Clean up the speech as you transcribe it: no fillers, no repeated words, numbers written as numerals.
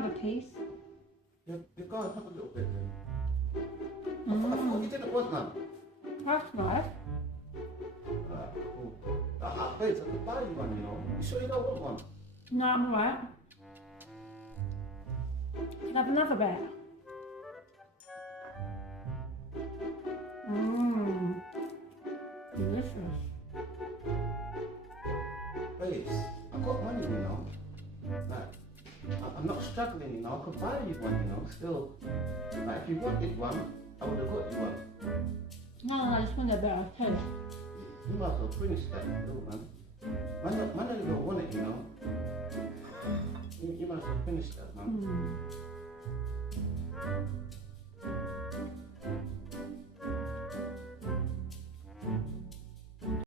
have a piece. You go and have a little bit then. I thought you didn't want none. That's nice. Cool. Babes, I could buy you one, you know. You sure you don't want one? No, I'm alright. Can I have another bear? Mmm. Delicious. Babes, I've got money, you know. Like, I'm not struggling, you know. I could buy you one, you know. Still, like, if you wanted one, I would have got you one. No, I just want a better taste. You might as well finish that, little man. Man don't want it, you know. You might as well finish that, man. Mm.